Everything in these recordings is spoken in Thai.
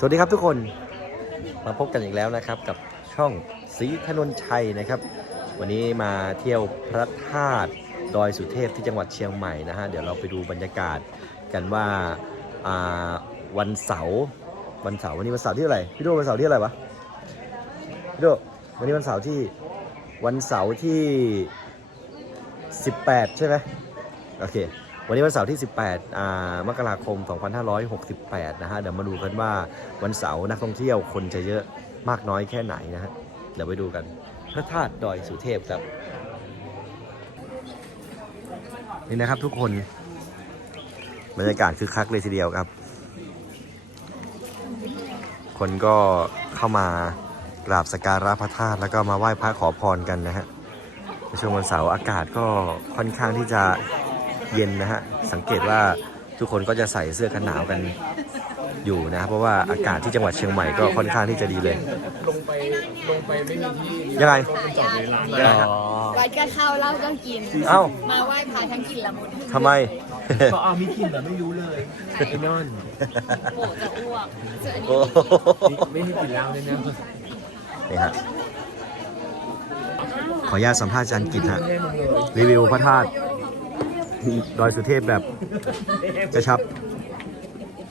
สวัสดีครับทุกคนมาพบกันอีกแล้วนะครับกับช่องสีถนนชัยนะครับ วันนี้มาเที่ยวพระธาตุดอยสุเทพที่จังหวัดเชียงใหม่นะฮะเดี๋ยวเราไปดูบรรยากาศกันว่าอ่าวันเสาร์วันเสาร์วันนี้วันเสาร์ที่อะไรพี่โดวันเสาร์ที่อะไรวะพี่โดวันนี้วันเสาร์ที่วันเสาร์ที่ 18 ใช่ไหมโอเค วันนี้วันเสาร์ที่ 18อ่ามกราคม 2568 นะฮะ เดี๋ยวมาดูกันว่าวันเสาร์นักท่องเที่ยวคนจะเยอะมากน้อยแค่ไหนนะฮะ เดี๋ยวไปดูกัน พระธาตุดอยสุเทพครับ นี่นะครับทุกคนบรรยากาศคึกคักเลยทีเดียวครับ คนก็เข้ามากราบสกการะพระธาตุแล้วก็มาไหว้พระขอพรกันนะฮะในช่วงวันเสาร์อากาศก็ค่อนข้างที่จะ เย็นนะฮะ สังเกตว่าทุกคนก็จะใส่เสื้อกันหนาวกันอยู่นะ เพราะว่าอากาศที่จังหวัดเชียงใหม่ก็ค่อนข้างที่จะดีเลย ลงไปลงไปไม่มีที่ยังไงต้องจอดในร้านอ๋อวัดก็เข้าเหล้าก็กิน เอ้า มาไหว้พระทั้งกินละมุนทำไม ก็เอามีกินแต่ไม่รู้เลยไอ้นอนโหจะอ้วกเจออันนี้โอ้โหไม่ให้กินเหล้าเลยนะนี่ฮะขออนุญาตสัมภาษณ์อาจารย์กิจฮะ รีวิวพระธาตุ ดอยสุเทพแบบกระชับ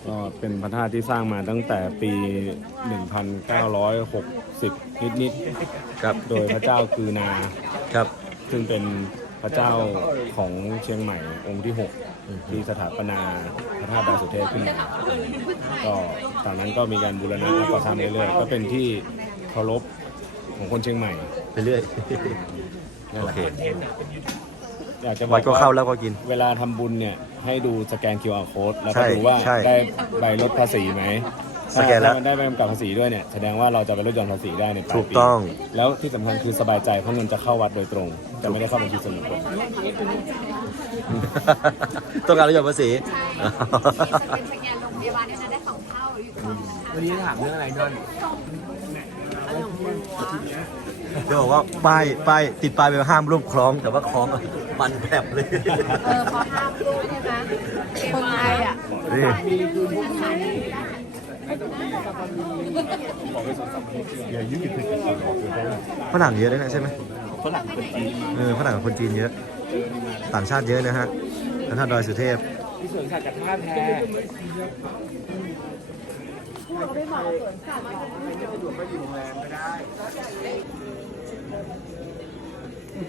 ก็เป็นพระธาตุที่สร้างมาตั้งแต่ปี 1960 นิดครับๆโดยพระเจ้ากือนา ครับ ซึ่งเป็นพระเจ้าของเชียงใหม่องค์ที่ 6 ที่สถาปนาพระธาตุดอยสุเทพขึ้นมาก็จากนั้นก็มีการบูรณะและก่อสร้างเรื่อยๆก็เป็นที่เคารพของคนเชียงใหม่ไปเรื่อยนั่นโอแหละเค อยากจะบวัอดกก็ว่าเข้าแล้วก็กิน เวลาทำบุญเนี่ยให้ดูสแกน QR code แล้วใช่ก็ดูว่าใช่ได้ใบลดภาษีไหมสแกนแล้วถ้ามันได้ใบกำกับภาษีด้วยเนี่ยแสดงว่าเราจะไปลดหย่อนภาษีได้ในปลายถูกปีต้อง แล้วที่สำคัญคือสบายใจเพราะเงินจะเข้าวัดโดยตรงจะไม่ได้เข้าบัญชีส่วนบุคคลต้องการลดหย่อนภาษี เป็นสแกนโรงพยาบาลเนี่ยนะได้สองเท่าอยู่ตรงนั้นวันนี้ถามเรื่องอะไรนอนเดี๋ยวบอกว่าป้ายป้ายติดป้ายไปว่าห้ามร่วมคล้องแต่ว่าคล้อง มันแผลบเลย เออพอห้ามลูกใช่ไหมคนไทยอะนี่ถ่ายได้ฝรั่งเยอะเลยนะใช่ไหมฝรั่งคนจีนเออฝรั่งกับคนจีนเยอะ ต่างชาติเยอะนะฮะพระธาตุดอยสุเทพที่สวนสัตว์กับท่าแพ เ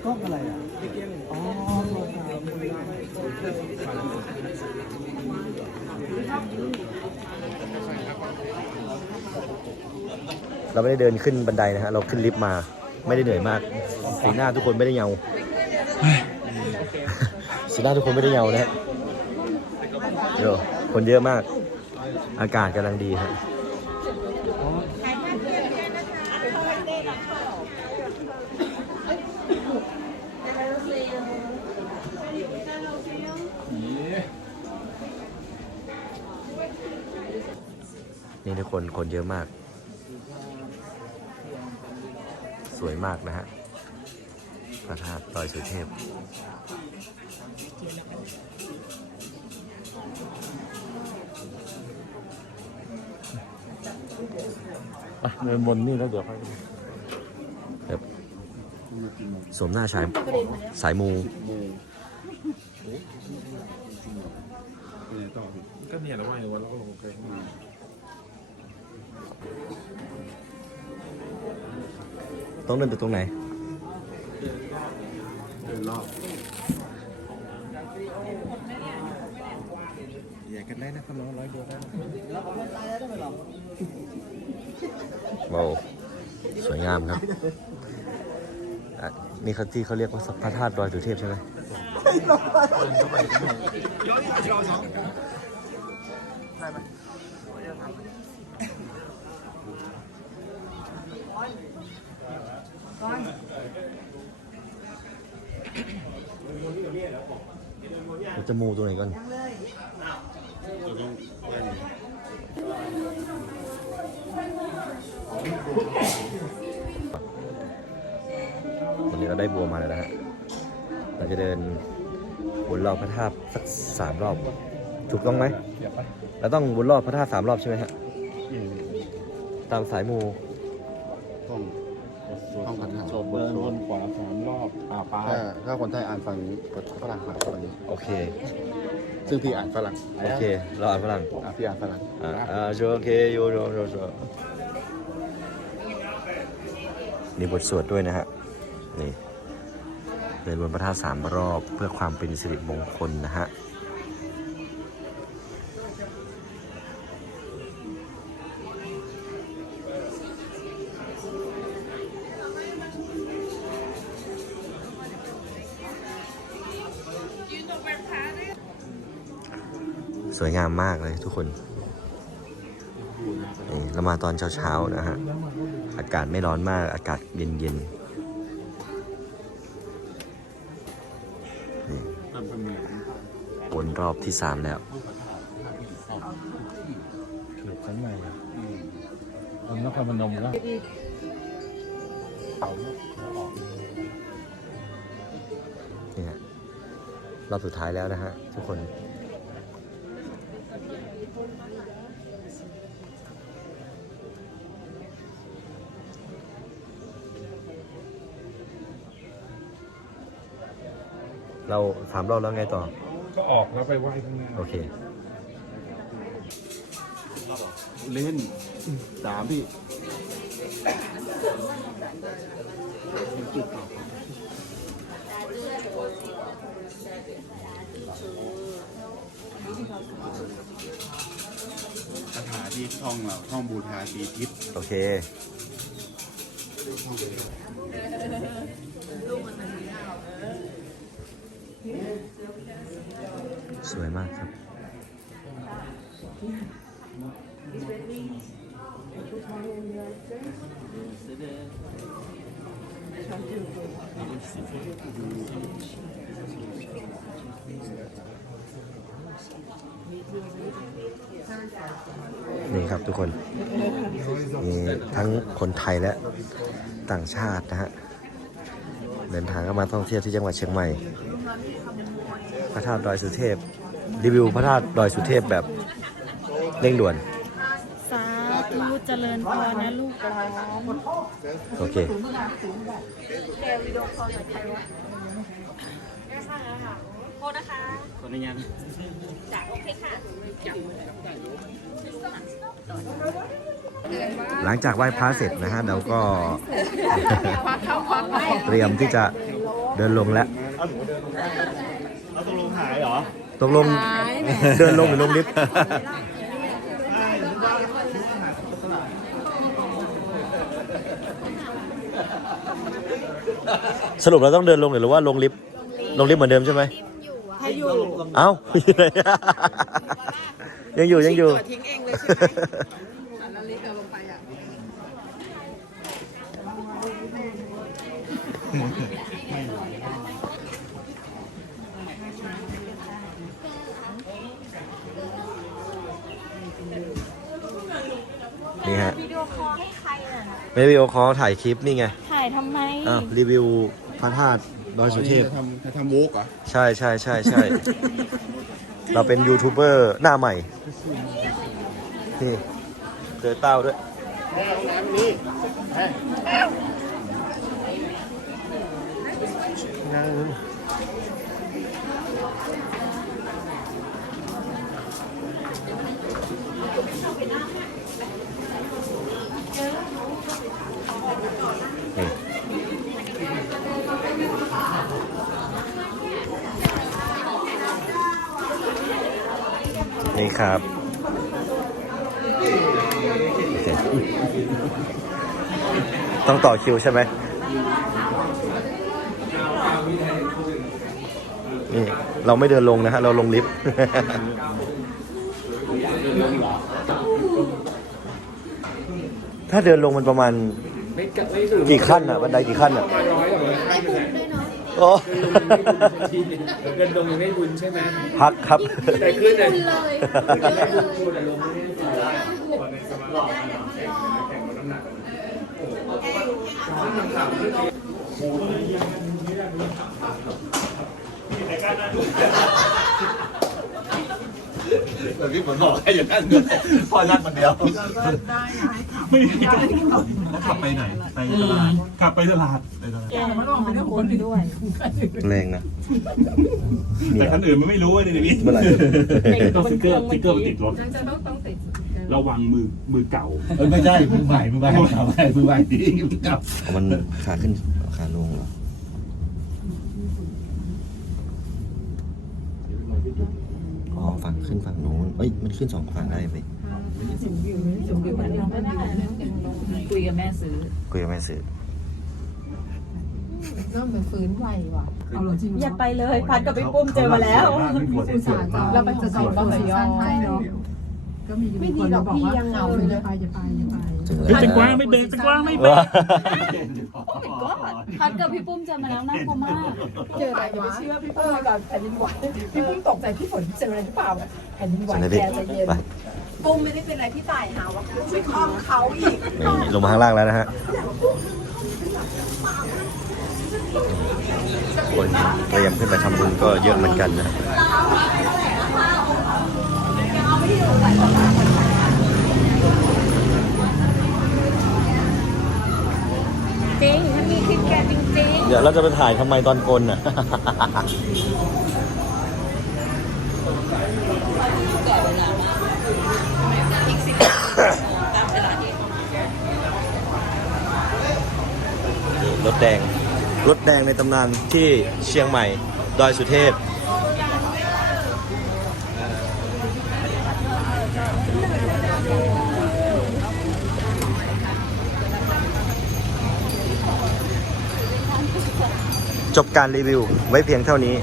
ราไม่ได้เดินขึ้นบันไดนะฮะ เราขึ้นลิฟต์มา ไม่ได้เหนื่อยมาก สีหน้าทุกคนไม่ได้เงา สีหน้าทุกคนไม่ได้เงานะฮะเดี๋ยวคนเยอะมาก อากาศกำลังดีฮะ นี่ ทุกคนคนเยอะมาก สวยมากนะฮะพระธาตุดอยสุเทพเดินบนนี่แล้วเดี๋ยวค่อยครับสวมหน้าชายสายมู ก็เนี่ยแล้วว่าอยู่วันแล้วก็ลงไปข้างล่าง ต้องเดินไปตรงไหน เดินรอบอยากกันได้นะครับน้องร้อยเดียวได้ว้าวสวยงามครับอะนี่เขาที่เขาเรียกว่าพระธาตุดอยสุเทพใช่ไหม เราจะมูตรงไหนก่อนวันนี้เราได้บัวมาแล้วนะฮะ เราจะเดินวนรอบพระธาตุสักสามรอบ ถูกต้องไหมเราต้องวนรอบพระธาตุสามรอบใช่ไหมฮะ ตามสายมูต้องต้องคาถาเดินวนขวาสามรอบป่าป้าถ้าถ้าคนไทยอ่านฝั่งนี้ฝรั่งอ่านฝั่งนี้ โอเค ซึ่งพี่อ่านฝรั่งโอเค เราอ่านฝรั่งอะพี่อ่านฝรั่งอ่าอ่าโอเคโยโยโยโยนี่บทสวดด้วยนะฮะนี่เดินบนพระธาตุสามรอบเพื่อความเป็นสิริมงคลนะฮะ สวยงามมากเลยทุกคนนี่เรามาตอนเช้าๆนะฮะ อากาศไม่ร้อนมาก อากาศเย็นๆนี่วนรอบที่สามแล้วเขียวชั้นใหม่องค์นครพนมก็นี่ฮะรอบสุดท้ายแล้วนะฮะทุกคน เราสามรอบแล้วไงต่อ ก็ออกแล้วไปไหว้ข้างหน้าโอเค เล่นสามพี่จุดต่อคาถาที่ท่องเราท่องบูชาสีทิศโอเค สวยมากครับ นี่ครับทุกคนมีทั้งคนไทยและต่างชาตินะฮะ เดินทางเข้ามาท่องเที่ยวที่จังหวัดเชียงใหม่ ระธาตุดอยสุเทพ รีวิวพระธาตุดอยสุเทพแบบเร่งด่วน สาธุเจริญพรนะลูกหลานโอเค โทษนะคะตอนนี้ยังจากโอเคค่ะหลังจากไหว้พระเสร็จนะฮะเราก็ ควักเข้าควักไป เตรียมที่จะเดินลงแล้วเรา ตกลงหายเหรอตกลงเดินลงหรือลงลิฟต์สรุปเราต้องเดินลงหรือว่าลงลิฟต์ลงลิฟต์เหมือนเดิมใช่ไหมให้อยู่เอ้ายังอยู่ยังอยู่ทิ้งเองเลยใช่ไหมแล้วลิฟต์เราลงไปอะนี่ ฮะวิดีโอคอลให้ใครอะไม่ได้วิดีโอคอลถ่ายคลิปนี่ไงถ่ายทำไมอ้าวรีวิวพระธาตุดอยสุเทพ จะทำจะทำโวกเหรอใช่ใช่ใช่ใช่ เราเป็นยูทูบเบอร์หน้าใหม่ นี่เจอเต้าด้วยนี่ ครับ ต้องต่อคิวใช่ไหมนี่เราไม่เดินลงนะฮะ เราลงลิฟต์ถ้าเดินลงมันประมาณ กี่ขั้นอะ บันไดกี่ขั้นอะ โอ้เดินลงยังไม่บุญใช่ไหมพักครับแต่ขึ้นเลยไม่บุญพูดแต่ลงไม่ได้บุญนแบบที่ผมบอกให้อย่างนั้นพอนัดมันเดียว ไม่มีแล้วขับไปไหน ไปตลาดขับไปตลาดไปตลาดแกมันออกไปคนด้วย แรงนะมีแต่เหรคัอนอื่นมันไม่รู้เลยนี่พี่เมื่อไหร่ต้องสติ๊กเกอร์สติ๊กเกอร์มันติดรถ จะต้องต้องติดระวังมือมือเก่า เออไม่ใช่มือใหม่มือใหม่มือใหม่มือใหม่ดีกลับเอามันขาขึ้นขาลงเหรออ๋อฝั่งขึ้นฝั่งนู้นเอ้ย มันขึ้นสองฝั่งได้ไปคุ ยกับแม่ซื้อ คุยกับแม่สื่อก็เหมือนฟื้นไวว่ะอย่าไปเลยพัดกับพี่ปุ้มเจอมาแล้ว อุตส่าห์จะแล้วมันจะส่งบอลสั้นให้เนาะไม่ดีหรอกพี่ยังเหงาเลยจะไปจะไปจะไปถึงเฮ้ยแล้วแตงกวาไม่เบรกแตงกวาไม่เบรกว้าพัดกับพี่ปุ้มเจอมาแล้วน่ากลัวมาก เจออะไรวะเชื่อพี่ปุ้มก่อนแผ่นดินไหวพี่ปุ้มตกใจพี่ฝนเจออะไรหรือเปล่าแผ่นดินไหวสวัสแกดีใจเย็น ไป ปุ้มไม่ได้เป็นอะไรพี่ต่ายหาว่าไปคล้องเขาอีกนี่ลงมาข้างล่างแล้วนะฮะคนเตรียมขึ้นมาทำบุญก็เยอะเหมือนกันนะจริงมันมีคลิปแกจริงเดี๋ยวเราจะไปถ่ายทำไมตอนกลน่ะนี่ รถแดง รถแดงในตำนานที่เชียงใหม่ ดอยสุเทพ จบการรีวิวไว้เพียงเท่านี้